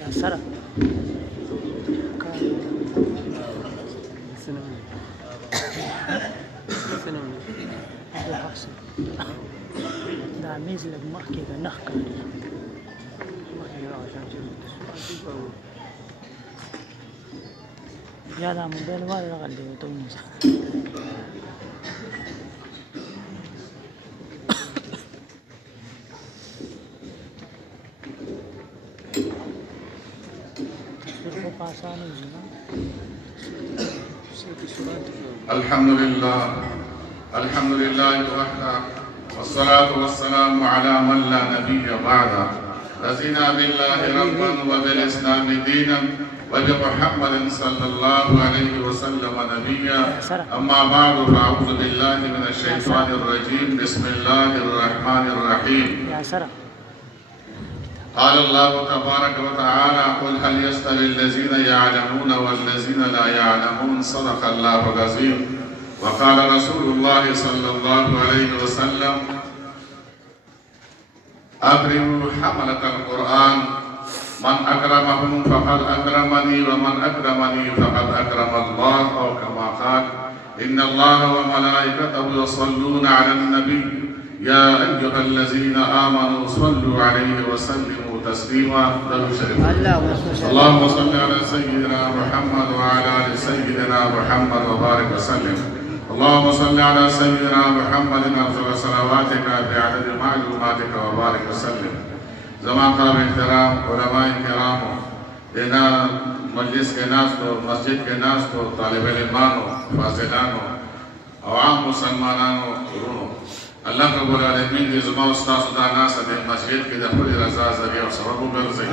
يا سارة دا میز لږ مخکې که نه ښکاري یا دا موبایل وال راغلی ورته ونیسه تصویر خو په اسانه وځي نه الحمد لله الحمد لله وحده والصلاة والسلام على من لا نبي بعده رضينا بالله ربا وبالإسلام دينا وبمحمد صلى الله عليه وسلم نبيا أما بعد فأعوذ بالله من الشيطان الرجيم بسم الله الرحمن الرحيم قال الله تبارك وتعالى قل هل يستوي الذين يعلمون والذين لا يعلمون صدق الله العظيم وقال رسول الله صلى الله عليه وسلم أكرموا حملة القرآن من أكرمهم فقد أكرمني ومن أكرمني فقد أكرم الله أو كما قال إن الله وملائكته يصلون على النبي يا أيها الذين آمنوا صلوا عليه وسلموا تسليما اللهم صل على سيدنا محمد وعلى آل سيدنا محمد وبارك وسلم اللهم صل على سيدنا محمد أفضل صلواتك بعدد معلوماتك وبارك وسلم زمان قرب احترام علماء کرام دینا مجلس کے ناس تو مسجد کے ناس تو طالب علمانو فاضلانو عوام مسلمانانو رونو اللہ رب العالمین دی زما استاد دا ناس دے مسجد کی دخل رضا ذریعہ و سبب ګرځي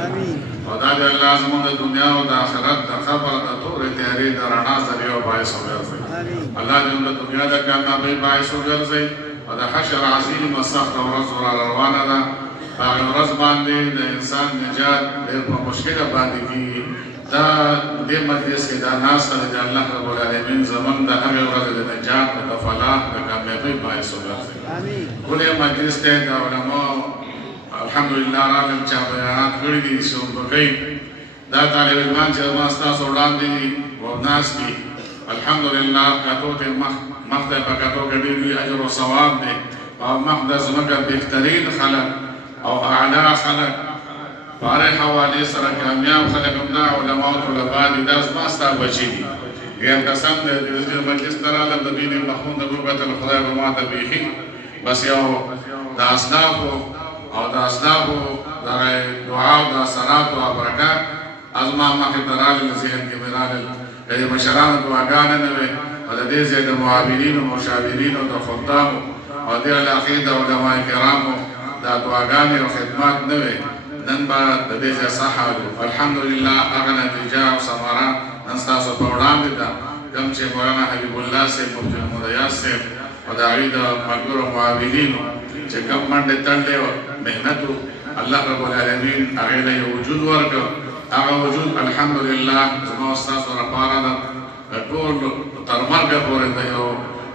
او دا د الله زموږ د دنیا او د آخرت د خبر د تور تیاری د رڼا ذریعہ او باعث وګرځي الله دې د دنیا د کامیابی باعث وګرځي او د حشر عظیم او سخت ورځ روانه ده هغه ورځ باندې د انسان نجات ډېر په مشکله باندې کیږي دا دې مجلس کې دا ناس د الله رب العالمین زمون د هغه ورځ د نجات او د فلاح د کامیابی باعث وګرځي ولې مجلس ته د علماء الحمدلله راغلم چې بیانات کړي دي چې وګورئ دا طالب علمان چې ما تاسو وړاندې دي او ناس دي الحمدلله کاتو ته مخته په کاتو کې ډېر اجر او ثواب دي او مقدس مګر بهترین خلک او اعلی خلک فارغ حواله سره کامیاب خلک هم دا علماء او طلباء دي دا زما ستا بچي دي ګیم قسم دې د مجلس تراله د دې مخون د غربت الخدای په ما ته بیخي بس یو د اسناف او د اسناف د دعا او د صلات او برکات ازما مخه تراله ذهن کې مراله د مشران دعاګان نه وي او د دې زید معاونین او مشاورین او د خدام او د عقیده علماء کرامو دا دعاګان او خدمات نه وي نن با د دې صحه الحمدلله هغه نتیجه او ثمره نن تاسو په وړاندې ده کوم چې مولانا حبیب الله سے مفتی محمد سے او د عقیده ملګرو معاونینو چې کوم باندې تړلې او مهنت الله رب العالمین هغه له وجود ورکړ هغه وجود الحمدلله زموږ تاسو لپاره ده ټول تر مرګه پورې ده یو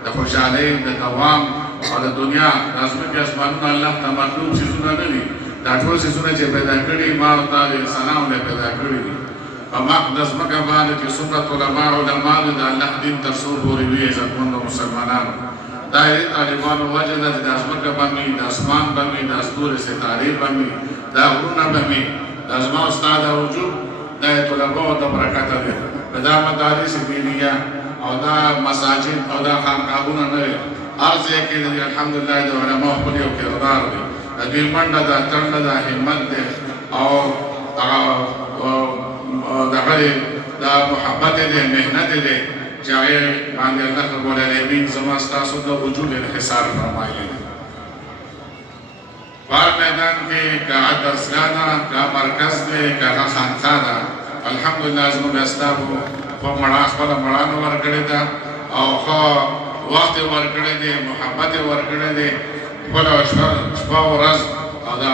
د خوشحالۍ د دوام او د دنیا د اسماني اسمانونو الله ته مطلوب شیزونه نه دي دا ټول شیزونه چې پیدا کړي ما او تا د انسانانو له پیدا کړي دي په مقدس مکه باندې چې څومره علماء د الله دین تر څو پورې وي عزتمند مسلمانانو دا یې طالبانو وجه ده چې د ځمکه باندې د اسمان باندې د ستوري ستارې باندې دا غرونه باندې د ازما استاد وجود دا طلباء د برکت ده دا مدارس دینیه او دا مساجد او دا خانقاهونه نه ارز یې کې الحمدلله د علماء خپل یو کردار دی د دې منډه د تړله د همت دی او دغه دا محبت دی مهنت دی چې هغه باندې الله رب العالمین زما ستاسو د وجود انحصار فرمایلی دی بار میدان کې که درسګاه که مرکز دی که خانقاه ده الحمدلله زموږ استادو په مړه خپله مړانه ورکړې ده او ښه وخت یې ورکړی دی محبت یې ورکړی دی خپله شپه ورځ او دا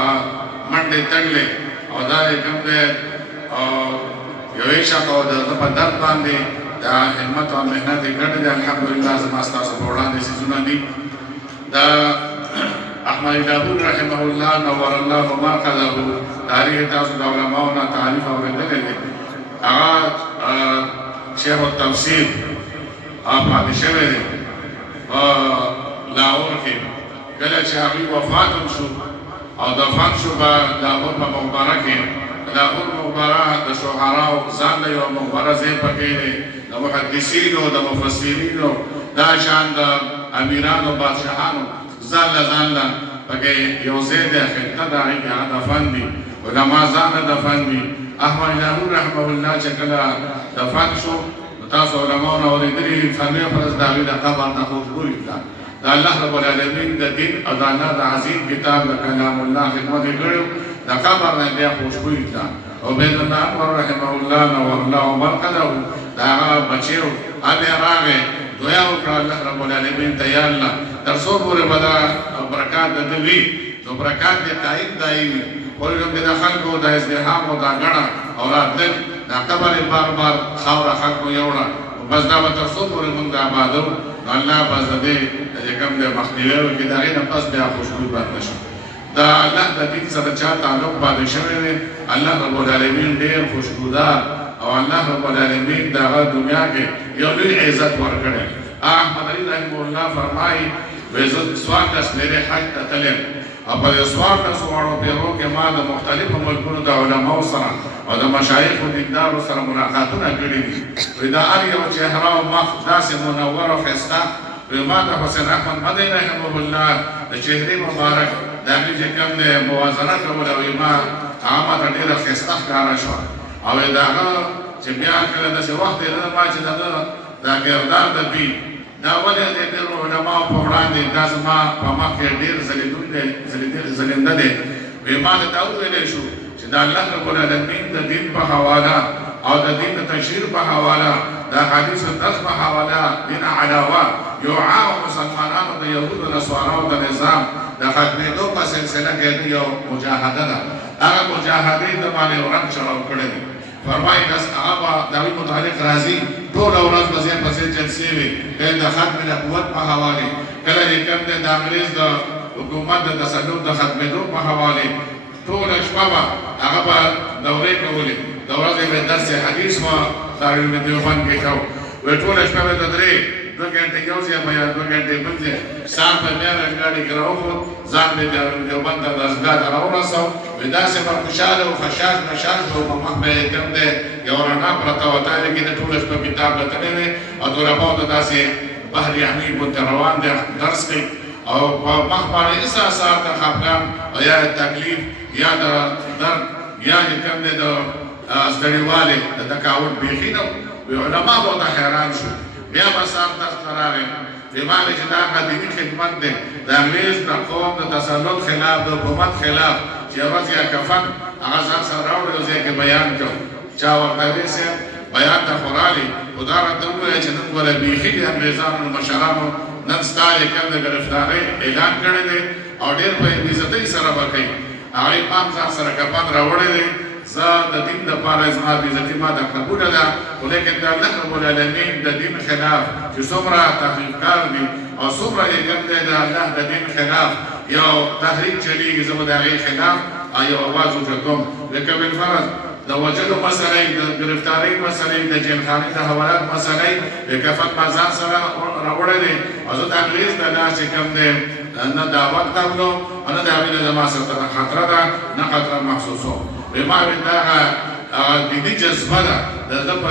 منډې تړلې او دا یې کوم دی یو عشق او د زړه په درد باندې دا همت او محنت یې ګډ دی الحمدلله زما ستاسو په وړاندې څیزونه دي دا احمد لاهور رحمه الله نور الله مرقده تاریخ تاسو د علماؤنا تعریف اوریدلی دی. هغه شیخ التفسیر پاتې شوی دی لاهور کې. کله چې هغوی وفات هم شو او دفن شو په لاهور په مقبره کې. لاهور مقبره د شهراو ځان له یوه مقبره ځای پکې دی، د محدثینو د مفسرینو دا شان د امیرانو بادشاهانو ځان له پکې یو ځای دی، خلقه د هغې کې هغه دفن دي، علما ځان له دفن دي. احمد لاهور رحمه الله چې کله دفن شو نو تاسو علماونه اورېدلي دي، څلوېښت ورځ د هغوی د قبر نه خوشبويي کړه. د الله رب العالمین د دین او د الله د عظیم کتاب د کلام الله خدمت یې کړی، د قبر نه بیا خوشبويي کړه. عبید الله انور رحمه الله نور الله مرقده د هغه بچی و، هغه راغی دعا وکړه الله رب العالمین ته، یا الله تر څو پورې به دا برکات د ده وي نو برکات دې قایم دایمي. ولکه د خلکو د ازدحام او دا ګڼه او راتلل دا قبر یې بار بار خاوره خلکو یوړه، بس دا به تر څو پورې مونږ د آبادو نو الله بس د دې چې کوم دی مخنیوی وکړي، د هغې نه پس بیا خوشبويي بد نه شي. دا الله د دین سره چا تعلق پاتې شوی دی، الله رب العالمین ډېر خوشبودار او الله رب العالمین د هغه دنیا کې یو لوی عزت ورکړی. احمد علي رحمه الله فرمایي وایي زه څوارلس لیرې حج ته تللی او په دې څوارلسو واړو پیرو کې ما د مختلفو ملکونو د علماو سره او د مشایخو دیندارو سره ملاقاتونه کړي دي. وایي دا هر یو چهره او مخ داسې منور او ښایسته، وایي ما ته حسین احمد مدني رحمه الله د چهرې مبارک د هغې چې کوم دی موازنه کوله، وایي ما هغه ما ته ډېره ښایسته ښکاره شوه. او د هغه چې بیا کله داسې وخت یې ما چې د ده دا کردار د دوی دا ولې د ډېرو علماو په وړاندې دا زما په مخ کې ډېر ځلېنده دی. وایي ما ته دا وویلی شو چې د الله رب العالمین د دین په حواله او د دین د تشهیر په حواله د حدیث درس په حواله دین علاوه یو عام مسلمانانو د یهودو نصاراو د نظام د ختمېدو په سلسله کې یو مجاهده ده، هغه مجاهدې د باندې ورنګ چړاو کړی دی. فرمایي داس هغه به د هغوی متعلق راځي ټوله ورځ به ځای په ځای جلسې وي د ختم نبوت په حوالې، کله چې کوم دی د انګریز د حکومت د تسلط د ختمېدو په حوالې ټوله شپه به هغه به دورې کولې. د ورځې به درس حدیث به دارالعلوم دیوبند کې کوو، وایي ټوله شپه به د درې 2 घंटे یو ځای به یا 2 घंटे بل ځای، سهار به بیا ګاډي کې راوخوت، ځان به دیوبند ته دستګاه ته راورسو. وایي داسې به خوشحاله و خشاش نشاش به په مخ به یې کوم دی یو رڼا پرته وه، تا لکې د ټوله شپه کتاب به تللی دی او طلباو ته داسې بحر یحمي غوندې روان دی درس کوي او په مخ باندې هېڅ اثار د خفګان او یا تکلیف یا د درد یا چې کوم دی د ستړیوالې د تکاوت بیخي نه و. وایي علما به ورته حیران شو. بیا به سهار درس ته راغی، وایي ما وایي چې دا هغه دیني خدمت دی د انګریز د قوم د تسلط خلاف د حکومت خلاف چې ورځ یا کفن هغه ځان سره راوړی یو ځای کې بیان کړو. چا ورته وایي صاحب بیان ته خو رالي، خو دا راته ووایه چې نن ګوره بیخي د انګریزانو مشرانو نن ستا یې کوم د ګرفتارۍ اعلان کړی دی او ډېر په بېعزتۍ سره به کوي. هغې پام ځان سره کفن راوړی دی. زه د دین دپاره زما بېعزتي ما ته قبوله ده، خو لیکن د الله رب العالمین د دین خلاف چې څومره تحقیقکار دي او څومره یې کوم دی د الله د دین خلاف یو تحریک چلېږي، زه به د هغې خلاف یو اواز اوچتوم. لکه بالفرض د وجلو مسئله یې، د ګرفتارۍ مسئله یې، د جیلخانې د حوالات مسئله یې، د کفن ما ځان سره راوړی دی او زه د انګریز د لاس چې کوم دی نه دعوت قبلو او نه د هغې نه زما سره خطره ده نه خطره محسوسوم. وایي ما وایي دا هغه دیني جذبه ده د ده په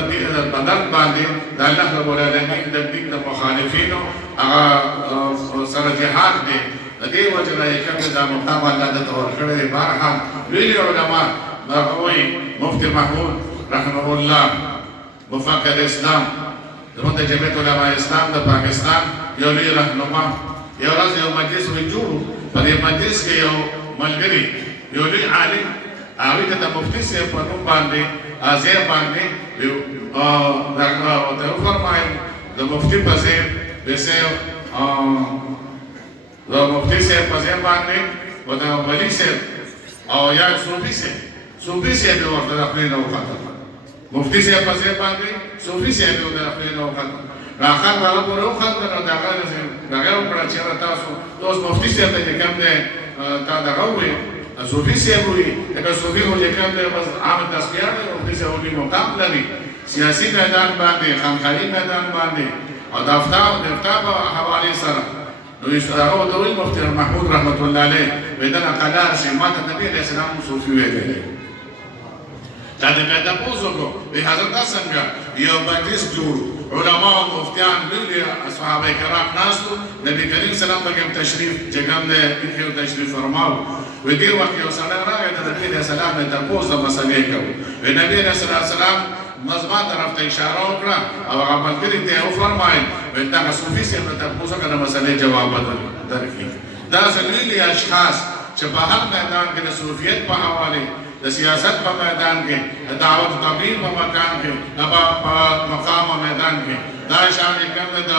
بدن باندې د الله رب العالمین د دین د مخالفینو هغه سره جهاد دی. د دې وجې نه یې کوم دا مقام الله دته ورکړی دی. بهرحال لوی علما هغه وایي مفتي محمود رحمه الله مفکر اسلام زموږ د جمعیت علماء اسلام د پاکستان یو لوی رهنما، یو ورځ یو مجلس وجوړو، په دې مجلس کې یو ملګري یو لوی عالم هغوی ته د مفتي صاحب په نوم باندې ځای باندې ورته وفرمایل د مفتي په ځای د مفتي صاحب په ځای باندې د ولي صاحب او یا صوفي صاحب ورته د خپلې نه وختل، مفتي صاحب په ځای باندې صوفي صاحب ورته د خپلې نه وختل. راخر هغه پورې وخندل نو دغه وکړه چې تاسو اوس مفتي صاحب ته کوم دی تا دغه ووایي صوفي صاحب وایي لکه صوفي خو چې کوم دی بس عام تصفیه دی مفتي صاحب وایي مقام لري سیاسي میدان باندې خانقاهي میدان باندې او د افتاب په حوالې سره نو هغه ورته وایي مفتي محمود رحمت الله علیه وایي دغه قلار چې ما ته نبي علیه السلام صوفي ویلی دا د پیدا پوزوکو به حضرت څنګه یو مجلس جوړ علماء او مفتیان لري صحابه کرام ناستو نبی کریم سلام علیه تشریف جګم نه یو تشریف فرماو و دې وخت یو سړی راغی د نبی علیه السلام ته پوز د مسلې کوي و نبی علیه السلام مزما طرف ته اشاره وکړه او هغه ملګری ته یې وفرمایل و دا صوفي صاحب ته پوز کړه مسلې جواب درکړي دا ځینې اشخاص چې په هر میدان کې د صوفیت په حواله د سیاست په میدان کې د دعوت تبلیغ په مکان کې د مقام او میدان کې دا شان کوم د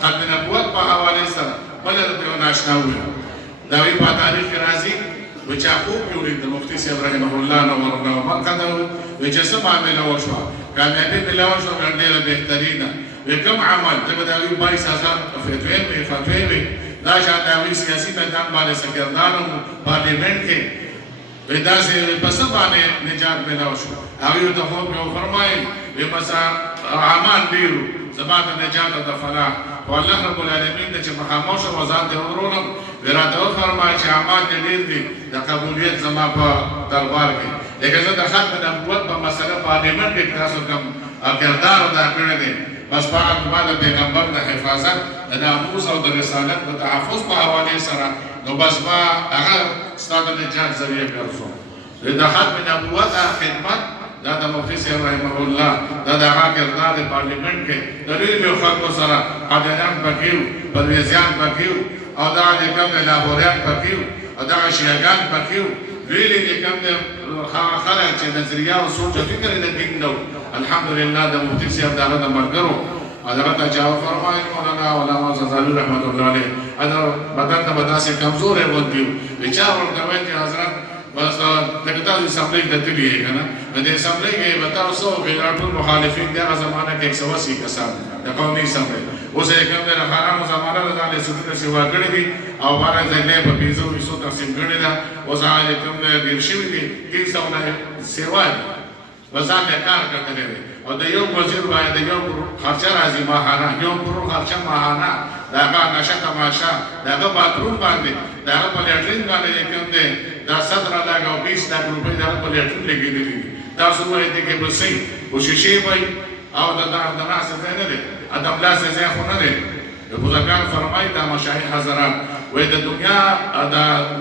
ختم نبوت په حواله سره بل د ناشنا وي دا وی په تاریخ کې راځي چې خو یو د مفتي صاحب رحمه الله نو ورنه وکړه چې څه معاملې وشو کامیابی ملو شو ګڼل بهترینه وکم عمل دا وی 22000 فتوی دا شان د سیاسي میدان باندې سکردانو پارلیمنت کې ودا سے پسبانے نجات ملاو شو هغه ته خو په فرمایي به مسا اعمال دیرو زبات نجات او فلاح والله رب العالمین چې مخاموش وزات ورونه وراته فرمایي چې اعمال دې دي د قبولیت زما په دربار کې لکه زه د ختم نبوت په مسله پارلیمنت کې تاسو کوم کردار ادا کړی دی بس په اړه د پیغمبر د حفاظت د ناموس او د رسالت د تحفظ په حواله سره نو بس ما هغه ستاسو د نجات ذریعہ ګرځو د ختم نبوت خدمت دا د مفتي صاحب رحمه الله دا د هغه کردار د پارلیمنت کې د ډېرو خلکو سره قاضیان پکیو پرویزیان پکیو او دا د کوم لاهوریان پکیو او دا شیعاګان پکیو ویلي د کوم د خلک چې نظریه او سوچ او فکر د دین نو الحمدلله د مفتي صاحب دغه د مرګرو حضرت جواب فرمائے مولانا علامہ زازالی رحمت اللہ علیہ ادھر بدن تا بدا سے کمزور ہے بہت دیو بچار اور دوائے کہ حضرت بس لگتا ہے اسمبلی دتلی ہے نا بدے اسمبلی کے بتاو سو کہ اٹھول مخالفین دیگا زمانہ کے 180 کسان دا قومی اسمبلی اسے ایکم دے رخاران زمانہ لدانے سکتے سوا گڑی دی او بارا زیلے پا پیزو ویسو تقسیم گڑی دا وزا ایکم دے گرشوی دی 300 سوا دی وزان دے کار کرتے دے او د یو وزیر باندې د یو خرچه راځي ماهانه یو کرو خرچه ماهانه داغه نشه تماشا داغه باتروم باندې داغه په لیټرین باندې کوم دی دا 17 لک او 20 لک روپۍ داغه په لیټرین لګېدلي دي تاسو وایئ چې بسې او شیشې وایي او د ناسې ځای نه دی د ملاسې ځای خو نه دی د بزرګان فرمایي دا مشایخ حضرات وایي د دنیا د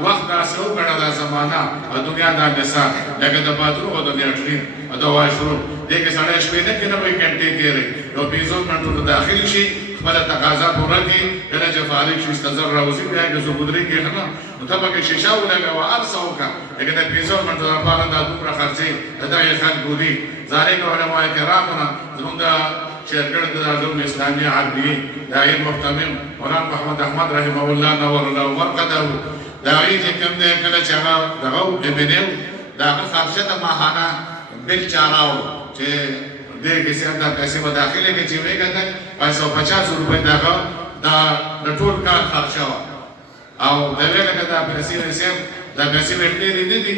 وخت داسې وکړه دا زمانه د دنیا دا نسا لکه د باتروم او د لیټرین او د واشروم دیکھ ساڑھے شپیدہ کی نوی گھنٹے تیرے نو 20 منٹو تو داخل شی خبر تقاضا پورا کی کله چې فارغ شو استظر راوزی بیا که زو قدرې کې خنا نو ته پکې شیشه ولګا او ارسو کا لیکن د 20 منټو لپاره دا دومره خرچې دا یې خلک ګوري زارې علماء کرامونه زموږ د شرکت د علوم اسلامي عربي داعی محتمم مولانا محمد احمد رحمه الله نور له ورقده دا یې کوم نه کله چې هغه دغه ابنو دا خرچه د ماهانه بل چاراو چې دې کې څنګه دا پیسې په داخله کې چې وېګا ده 550 روپۍ دا ټول کار خرچه او دا ویل دا پیسې رسېم دا پیسې ورته دي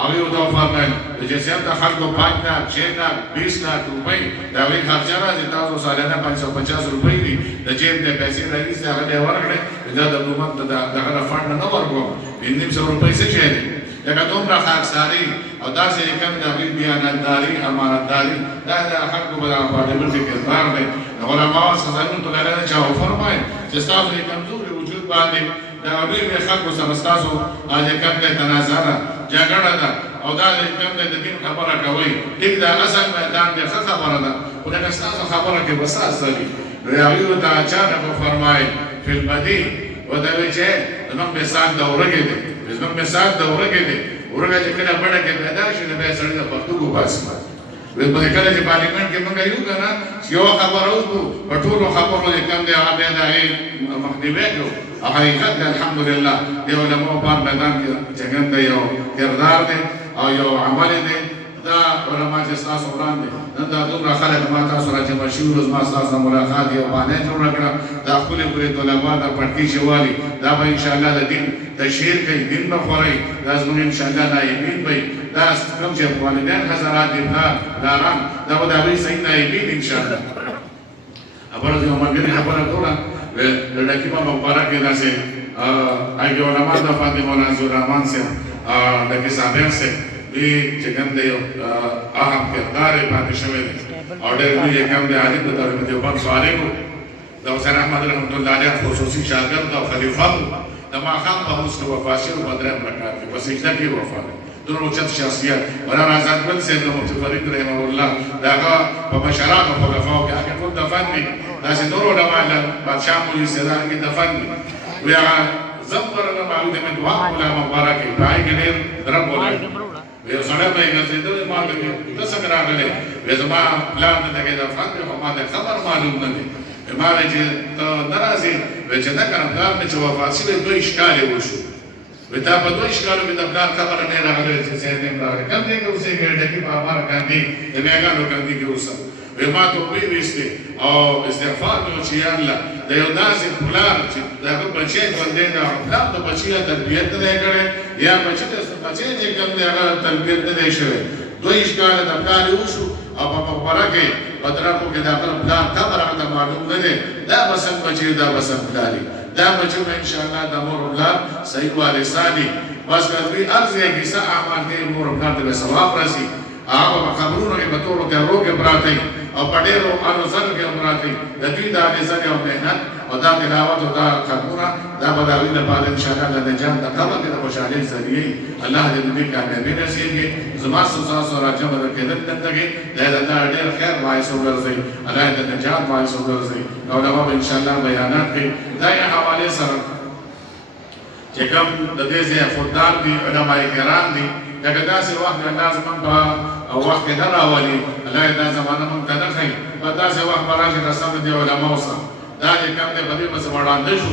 او یو دا فرمایل چې څنګه د خلکو 5 لک 6 لک 20 لک روپۍ دا وی خرچه راځي تاسو سالانه 550 روپۍ دي د جیب د پیسې راځي هغه دی ورکړي دا د حکومت دغه فند نه ورکو 300 روپۍ څه شي لکه دومره خاکساري او داسې کوم د بیاناتداري امانتداري دا د خلکو په پارلیمنت کې کردار دی علماء سزاګون ته لري چې او فرمایي چې تاسو یې کمزوري وجود باندې دا ډېر خلکو سره تاسو اځه کوم د تنازع جګړه ده او دا کوم د دین خبره کوي ټیک دا اصل میدان دی څه خبره ده ولکه تاسو خبره کې وساس دي نو یو دا اچانک فرمایي په بدی و دا چې نو مثال دا ورګه زموږ مثال د ورګې دی ورګه چې کله بڑا کې پیدا شي نو به سړی د پښتو کو باسي په کله چې پارلیمنت کې موږ یو کنه یو خبرو په ټولو خبرو کې کم دی هغه د مخدمه کو حقیقت الحمدلله دی علماء په میدان کې څنګه یو کردار دی او یو عمل دی دا علما چې تاسو وړاندې نن دا دومره خلک ما تاسو راجمع شوي اوس ما ستاسو ملاقات یو بهانه جوړه کړه دا خپلې پورې طلبا د پټکي شوالي دا به انشاءالله د دین تشهیر کوي دین به خورئ دا زموږ انشاءالله نایبین به دا کوم چې والدین حضرات دي پلاران دا به د هغوی صحیح نایبین انشاءالله خبره زما ملګري خبره کوله د ډکي په مبارک کې داسې هغې علما د فاطمه مولانا زوررحمان صاحب ډکي صابر صاحب دوی چې کوم دی یو اهم کردار یې پاتې شوی دی او ډېر لوی یې کوم دی عالم د دارالعلوم دیوبند فارغ و د حسین احمد رحمت الله علیه خصوصي شاګرد او خلیفه و د ماښام په لمونځ کې وفات شوی په درېیم رکعت کې په سجده کې وفات دونه اوچت شخصیت مولانا آزاد ګل صاحب د مفتي فرید رحمه الله د هغه په مشرانو خلفاو کې هغه ټول دفن دي داسې نور علما بادشاه مولوي سیدان کې دفن دي وی هغه زمبرنه معلوم د دعا مولا مبارک پای کې ډېر رب ولاړ وی سره به ګرځېدل ما ته د څنګه راغلی وی زما پلان دغه دفن دی خو ما د خبر معلوم نه دی ما چې ناراضي وی چې دا کار پلان مې چې وفات شوی دوی ښکارې وشو وی تا په دوی ښکارو مې د پلان خبره نه راغلی چې صحیح نه راغلی کوم دی که اوسې ډکي په امار باندې د میاګانو باندې کې اوسه وی ما ته وی ویستې او استغفار مې وچې یا الله د یو داسې پلار چې د هغه بچی باندې د پلار د بچي تربیت نه دی کړی یا بچی چې کوم دی هغه تربیت نه دی شوی دوی ښکاره د پلار وشو او په مقبره کې په درکو کې د هغه پلار قبر هغه ته معلوم نه دی دا به څنګه بچي دا به څنګه پلاري دا بچو به انشاءالله د مور او پلار صحیح وارثاني بس که دوی عرض یې کیسه اعمال کوي مور او پلار ته به ثواب راسي هغه په خبرونو کې په ټولو تیارو کې پراته وي او په ډېرو انوزرو کې پراته وي د دوی دا عزت او محنت او دا تلاوت او دا خبرونه دا به د هغوی لپاره انشاءالله د نجات د قبر کې د خوشحالۍ ذریعې الله دې د دې کامیابي نصیب کړي زما ستاسو راجمع د کېدل دلته کې د الله ډېر خیر باعث وګرځوي الله دې د نجات باعث وګرځوي او دا به انشاءالله بیانات کوي دا یې حوالې سره چې کوم د دې ځای خوددار دي علماء کرام دي لکه داسې وخت الله زموږ په وخت کې نه راولي الله یې دا زمانه موږ ته نه ښایي په داسې وخت به راشي رسم د دې علماو سره دا چې کوم دی په دې پسې وړاندې شو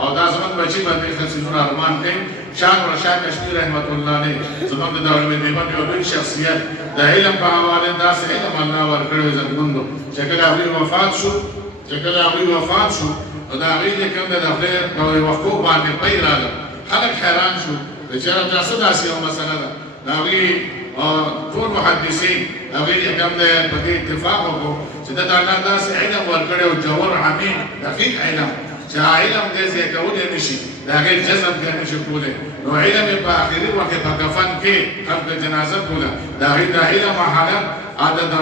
او دا زموږ بچي به دې خصوصونه ارمان کوي شاه نورشاه کشمیر رحمت الله علیه زموږ د دارالعلوم دیوبند یو لوی شخصیت د علم په حواله داسې علم الله ورکړی عزتمندو چې کله هغوی وفات شو نو د هغوی چې کوم دی د خدای په وقفو باندې پی راغله خلک حیران شو چې دا څه داسې یو مسله ده د هغوی ټول محدثین هغوی چې کوم دی په دې اتفاق وکړو چې د الله داسې علم ورکړی او جوهر عمیق دقیق علم چې علم دې ځای کولی نه شي د هغې جذب بیا نه شي کولی نو علم یې په آخري وخت کې په کفن کې خلق جنازه کوله د هغې د علم حالت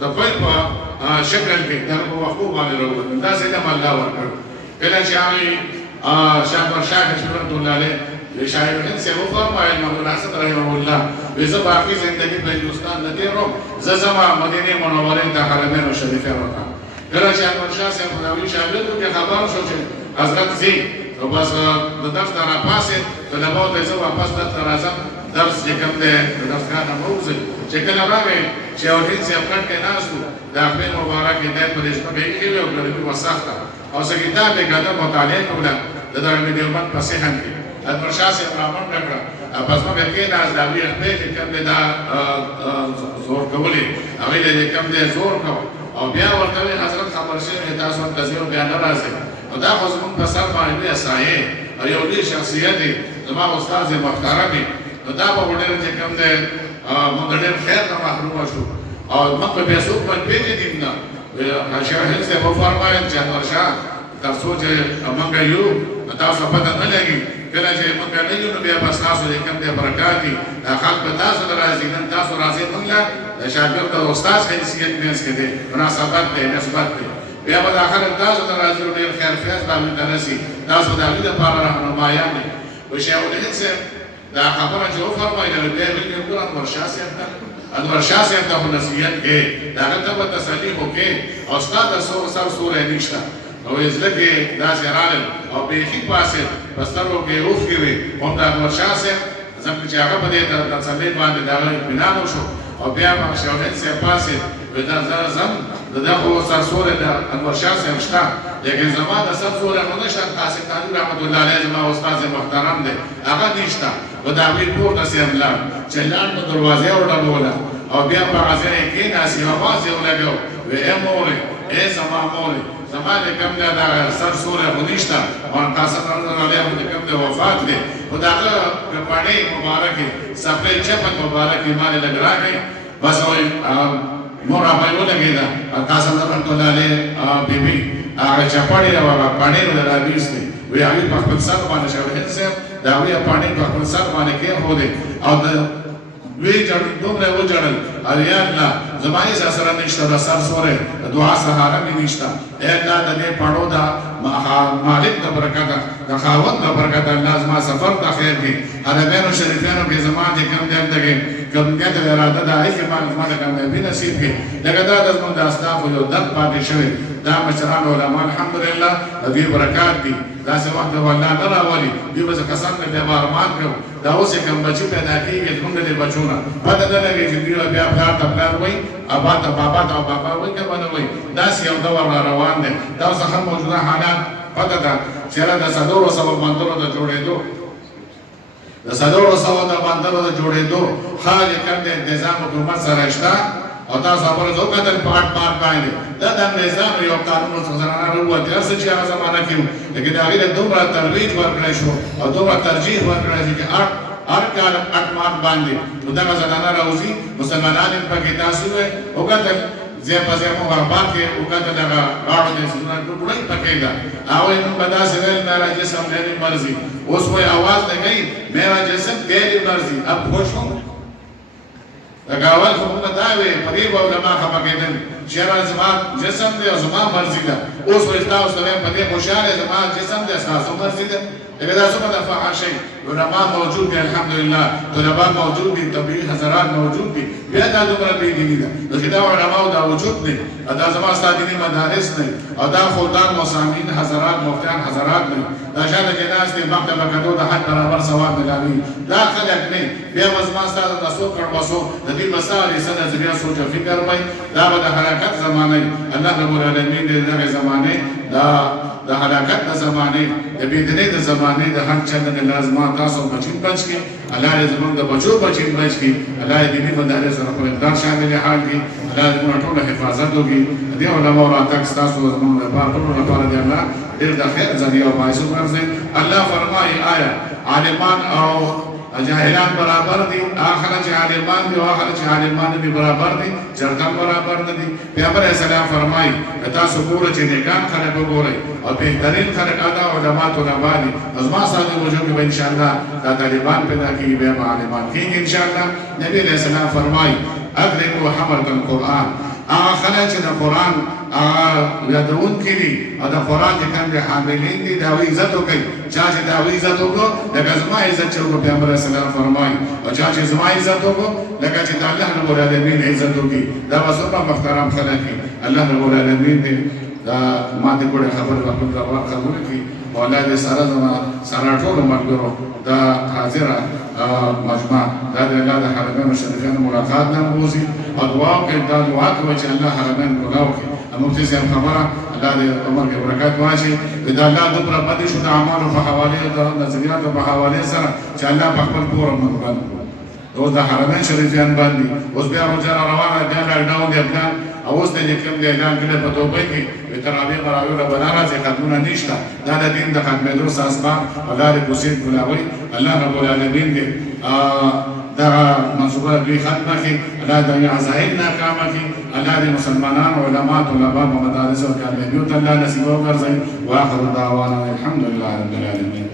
د پیل په شکل کې د هغه په وقفو باندې راووتل داسې علم الله ورکړ کله چې هغې شاه نورشاه کشمیر رحمت الله علیه شاعر هند سے وہ فرمائے محمود حسن رحمه الله ویزه باقی زندگی په هندوستان نه تیروم زه زما مدینه منورې ته حرمین شریفه ورکړم کله چې احمدشاه صاحب د هغوی شاګردو کې خبر شو چې حضرت ځي نو بس د درس نه راپاڅېد طلباو ته یې زه واپس دلته راځم درس چې کوم دی د درسګاه نه ووځئ چې کله راغی چې هند صاحب کټ کې ناست و د خپل مبارک دی په دې شپه ایښې وې او ګرمي وه سخته او څه کتاب یې ګډه مطالعه کوله د دارالعلوم دیوبند په صحن کې اکبرشاه صاحب رامنډه کړه پس مګر کېناست د هغوی خپې چې کوم دی دا زور کولې هغوی چې کوم دی زور کوه او بیا ورته وایي حضرت خبر شوی چې تاسو ورته ځئ او بیا نه راځئ نو دا خو زموږ په سر باندې لویه سایې او یو لوی شخصیت دی زما استاد محترم دی نو دا به ډېر چې کوم دی موږ ډېر خیر نه محرومه شو او موږ په پیسو باندې پېژنیم نه شاه هند صاحب وفرمایل چې اکبرشاه تر څو چې موږ یو تاسو پته نه لګي کله چې موږ نه یو نو بیا بس تاسو چې کوم دی برکات دي خلک به تاسو ته راځي نن تاسو راځئ موږ له د شاګرد او استاد حیثیت منځ کې دی مناسبت دی نسبت دی بیا به دا خلک تاسو ته راځي نو ډېر خیر فیض به هغوی ته رسي تاسو د هغوی دپاره رهنمایان دي و شیخ الهند صاحب دا خبره چې وفرمایله نو بیا یې ویلي ګوره انورشاه صاحب ته انورشاه صاحب ته خو نصیحت کوې د هغه ته به تسلي خو کوې او ستا د سر سوری نشته او زړه کې داسې رالل او بیخي پاسېد په سترګو کې اوښکې وې هم د اکبرشاه صاحب ځکه چې هغه په دې تسلۍ باندې د هغه اطمینان وشو او بیا به شیخ الهند صاحب پاسېد وایي دا زه ځم د ده خو سرسوری د انورشاه صاحب شته لیکن زما د سرسوری خو نشته قاسم تاني رحمت الله علیه زما استاد محترم دی هغه نشته و د هغوی کور ته صاحب لاړ چې لاړ نو دروازه یې وډبوله او بیا په غزه کې ناسي आवाज یو لګو و اموره ای زما موره زما د کوم دا سر سوره غنیشتا او تاسو سره علیه د کوم د وفات دی خدای په باندې مبارکي سپلې چپن مبارکي باندې لګراږي بس وای مور په یو لګیدا تاسو سره ټولاله بیبي هغه چپاړي او باندې راځي وی هغه په خپل سر باندې شوهد سه دا وی باندې په خپل سر باندې کې هو دي او وی جوړ دومره و جوړل الیا الله زمای سره نشته د سر سوره دعا سهاره می نشته اے الله د دې پړو دا مالک د برکت د خاوند د برکت الله زما سفر د خیر دی حرمینو شریفینو کې زما چې کوم دې دغه کوم دې د اراده د ایکه ما د کوم به نصیب کې دغه دا د زموږ د اسناف یو دغ پاتې شوی دا مشران علماء الحمدلله د دې برکات دي دا څه وخت والله نه راولي دې به کسان دې ارمان کړو دا اوس کوم بچی پیدا کیږي څنګه دې بچونه پته نه لګي چې دوی بیا پلار ته پلار وای ابا ته بابا وای کنه وای دا یو دور روان دي دا څه موجوده حالات پته ده چې دا صدور او سبب باندې د جوړېدو د صدور او سبب باندې د جوړېدو خالي کنده نظام حکومت سره شته او تاسو خبره زو کتل پاٹ مار باندې دا د نظام یو قانون څنګه راووت هر څه چې هغه زمانہ کې لیکن هغه د دومره ترویج ورکړی شو او دومره ترجیح ورکړی چې هر کال اټمان باندې دا زنانه راوځي مسلمانان په کې تاسو او کتل زه په ځای مو ورپار کې او کتل دا راړو دې څنګه ټوټړی پکې دا او نو بدا سویل میرا جسم میری مرضی اوس وای आवाज نه گئی میرا جسم تیری مرضی اب خوش ہوں اول خو دا وی پرې علماء خپګیدل چې زما جسم دی او زما مرضی ده اوس وای تاسو ته په دې خوشاله زما جسم دی تاسو مرضی ده اگر تاسو په فحاشي علماء موجود دي الحمدلله طلباء موجود دي طبيعي حضرات موجود دي بیا دا دومره پیډی ده چې دا علماء دا وجود دي دا زما استادینی مدارس نه او دا خدان مسامین حضرات مفتیان حضرات نه دا شاته کې ناس دي مکتب کډو د حق برابر ثواب ملایي دا خلک نه بیا زما استاد تاسو کړو د دې مسالې سره ځبیا سوچ فکر وای دا د حرکت زمانه الله رب العالمین دې دغه زمانه د حرکت د زمانه د بيدنې د زمانه د هر چا د لازمات تاسو بچین بچ کی الله دې زموږ د بچو بچین بچ کی الله دې دې باندې سره په اقدار شامل حال کی الله دې موږ ټول حفاظت وکړي دې علماء او تاسو تاسو زموږ لپاره ټول لپاره دې الله دې د خیر ذریعہ او باعث وګرځي الله فرمایي آیا عالمان او جاهلان برابر دي اخر چې عالمان دي او اخر چې عالمان دي برابر دي چرته برابر نه دي پیغمبر اسلام فرمایي تاسو ګوره چې نیکان خلک وګورئ او بهترین خلک ادا علماء علماء دي ازما ساده وجو کې ان شاء الله دا طالبان پیدا کیږي به عالمان کیږي ان شاء الله نبی علیہ السلام فرمایي ادرکوا حملة القرآن هغه خلک چې د قرآن یادون کړي او د قرآن چې کوم د حاملین دي دا عزت وکړي چا چې دا عزت وکړو لکه زما عزت چې وکړو پیغمبر اسلام فرمایي او چا چې زما عزت وکړو لکه چې د الله رب العالمین عزت وکړي دا وسوره محترم خلک دي الله رب العالمین دې دا ما دې ګوره خبره خبره کړي او الله دې سره زما سره ټول مرګرو دا حاضره مجمع دا د الله د حرمین شریفین ملاقات نه موزي او دعا کوي دا دعا کوي چې الله حرمین ګلاو کوي مفتي صاحب خبره الله دې عمر کې برکات واچي دا الله د پر باندې شو د اعمال په حواله د نظریات په حواله سره چې الله په خپل کور منبل او د حرمین شریفین باندې اوس بیا روانه بیا لاډاون دی افغان او اوس دې کوم دی اعلان کړي په توبه کې تراویح براوی را بنانا چې خدمونه نشته دا د دین د خدمتو اساس الله دې کوشش کولاوي الله رب العالمین دې دا منصوبه دې خدمت کې الله دې عزائم ناکامه کې الله دې مسلمانان علماء طلباء په مدارس او کامیابیو ته الله نصیب وکړي واخر دعوانا الحمد لله رب العالمین